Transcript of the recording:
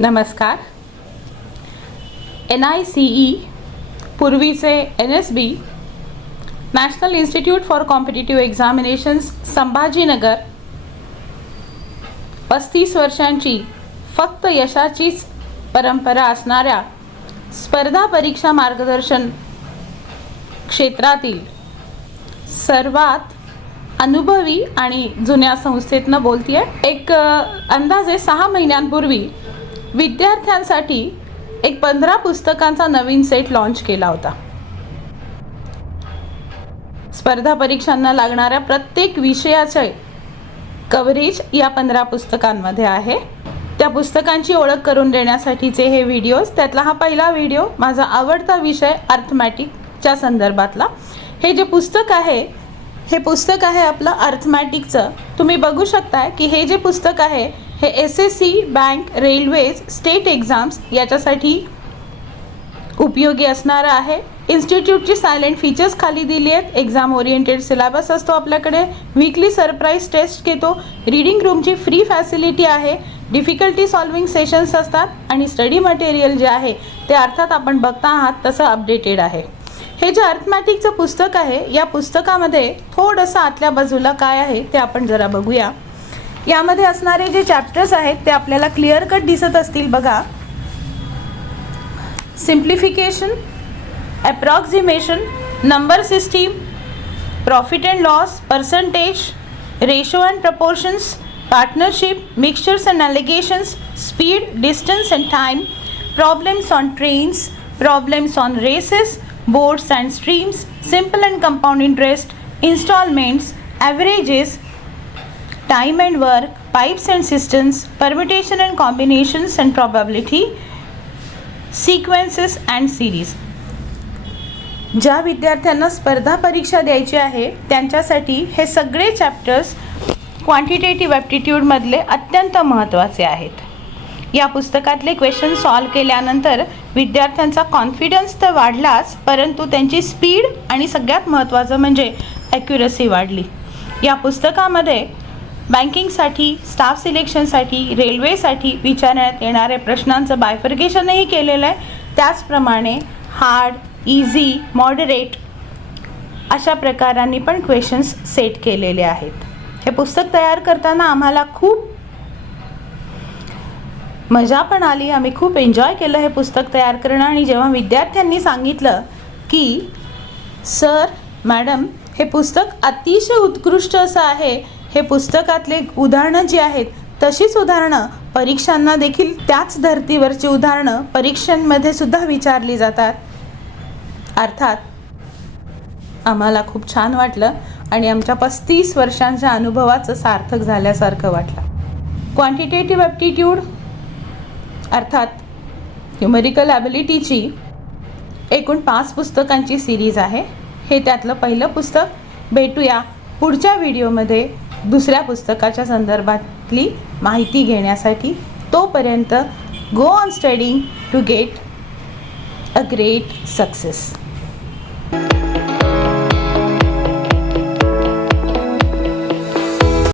नमस्कार. NICE पूर्वीचे NSB national institute for competitive examinations Sambhajinagar 35 वर्षांची फक्त यशाचीच परंपरा असणाऱ्या स्पर्धा परीक्षा मार्गदर्शन क्षेत्रातील सर्वात अनुभवी आणि जुन्या संस्थेतनं बोलतीये. एक अंदाजे 6 महिन्यांपूर्वी विद्यार्थ्यांसाठी एक 15 पुस्तकांचा नवीन सेट लॉन्च केला होता. स्पर्धा परीक्षांना लागणाऱ्या प्रत्येक विषयाचे कव्हरेज या 15 पुस्तकांमध्ये आहे. त्या पुस्तकांची ओळख करून देण्यासाठीचे हे व्हिडिओज. त्यातला हा पहिला व्हिडिओ माझा आवडता विषय अर्थमॅटिकच्या संदर्भातला. हे जे पुस्तक आहे हे पुस्तक आहे आपलं अर्थमॅटिकचं. तुम्ही बघू शकताय की हे जे पुस्तक आहे हे SSC, bank, railways, state exams याच्यासाठी उपयोगी असणारं आहे. इन्स्टिट्यूटची सायलेंट फीचर्स खाली दिली आहेत. एक्झाम ओरिएंटेड सिलेबस असतो आपल्याकडे. वीकली सरप्राईज टेस्ट घेतो. रीडिंग रूमची फ्री फॅसिलिटी आहे. डिफिकल्टी सॉल्विंग सेशन्स असतात आणि स्टडी मटेरियल जे आहे ते अर्थात आपण बघता आहात तसं अपडेटेड आहे. हे जे अर्थमॅटिकचं पुस्तक आहे या पुस्तकामध्ये थोडंसं आतल्या बाजूला काय आहे ते आपण जरा बघूया. यामध्ये असणारे जे चॅप्टर्स आहेत ते आपल्याला क्लिअर कट दिसत असतील बघा. Simplification, approximation, number system, profit and loss, percentage, ratio and proportions, partnership, mixtures and alligations, speed, distance and time, problems on trains, problems on races, boats and streams, simple and compound interest, instalments, averages, time and work, pipes and systems, permutation and combinations and probability, sequences and series. ज्या विद्यार्थ्यांना स्पर्धा परीक्षा द्यायची आहे त्यांच्यासाठी हे सगळे chapters quantitative ॲप्टिट्यूडमधले अत्यंत महत्त्वाचे आहेत. या पुस्तकातले क्वेश्चन सॉल्व केल्यानंतर विद्यार्थ्यांचा कॉन्फिडन्स तर वाढलाच, परंतु त्यांची स्पीड आणि सगळ्यात महत्त्वाचं म्हणजे ॲक्युरसी वाढली. या पुस्तकामध्ये बँकिंगसाठी, स्टाफ सिलेक्शनसाठी, रेल्वेसाठी विचारण्यात येणाऱ्या प्रश्नांचं बायफर्गेशनही केलेलं आहे. त्याचप्रमाणे हार्ड, इझी, मॉडरेट अशा प्रकारांनी पण क्वेश्चन्स सेट केलेले आहेत. हे पुस्तक तयार करताना आम्हाला खूप मजा पण आली. आम्ही खूप एन्जॉय केलं हे पुस्तक तयार करणं. आणि जेव्हा विद्यार्थ्यांनी सांगितलं की सर, मॅडम, हे पुस्तक अतिशय उत्कृष्ट असं आहे, हे पुस्तकातले उदाहरणं जी आहेत तशीच उदाहरणं परीक्षांना देखील त्याच धर्तीवरची उदाहरणं परीक्षांमध्ये सुद्धा विचारली जातात. अर्थात आम्हाला खूप छान वाटलं आणि आमच्या 35 वर्षांच्या अनुभवाचं सार्थक झाल्यासारखं वाटलं. क्वांटिटेटिव्ह ॲप्टिट्यूड अर्थात न्यूमेरिकल ॲबिलिटीची एकूण 5 पुस्तकांची सिरीज आहे. हे त्यातलं पहिलं पुस्तक. भेटूया पुढच्या व्हिडिओमध्ये दुसऱ्या पुस्तकाच्या संदर्भातली माहिती घेण्यासाठी. तोपर्यंत go on studying to get a great success.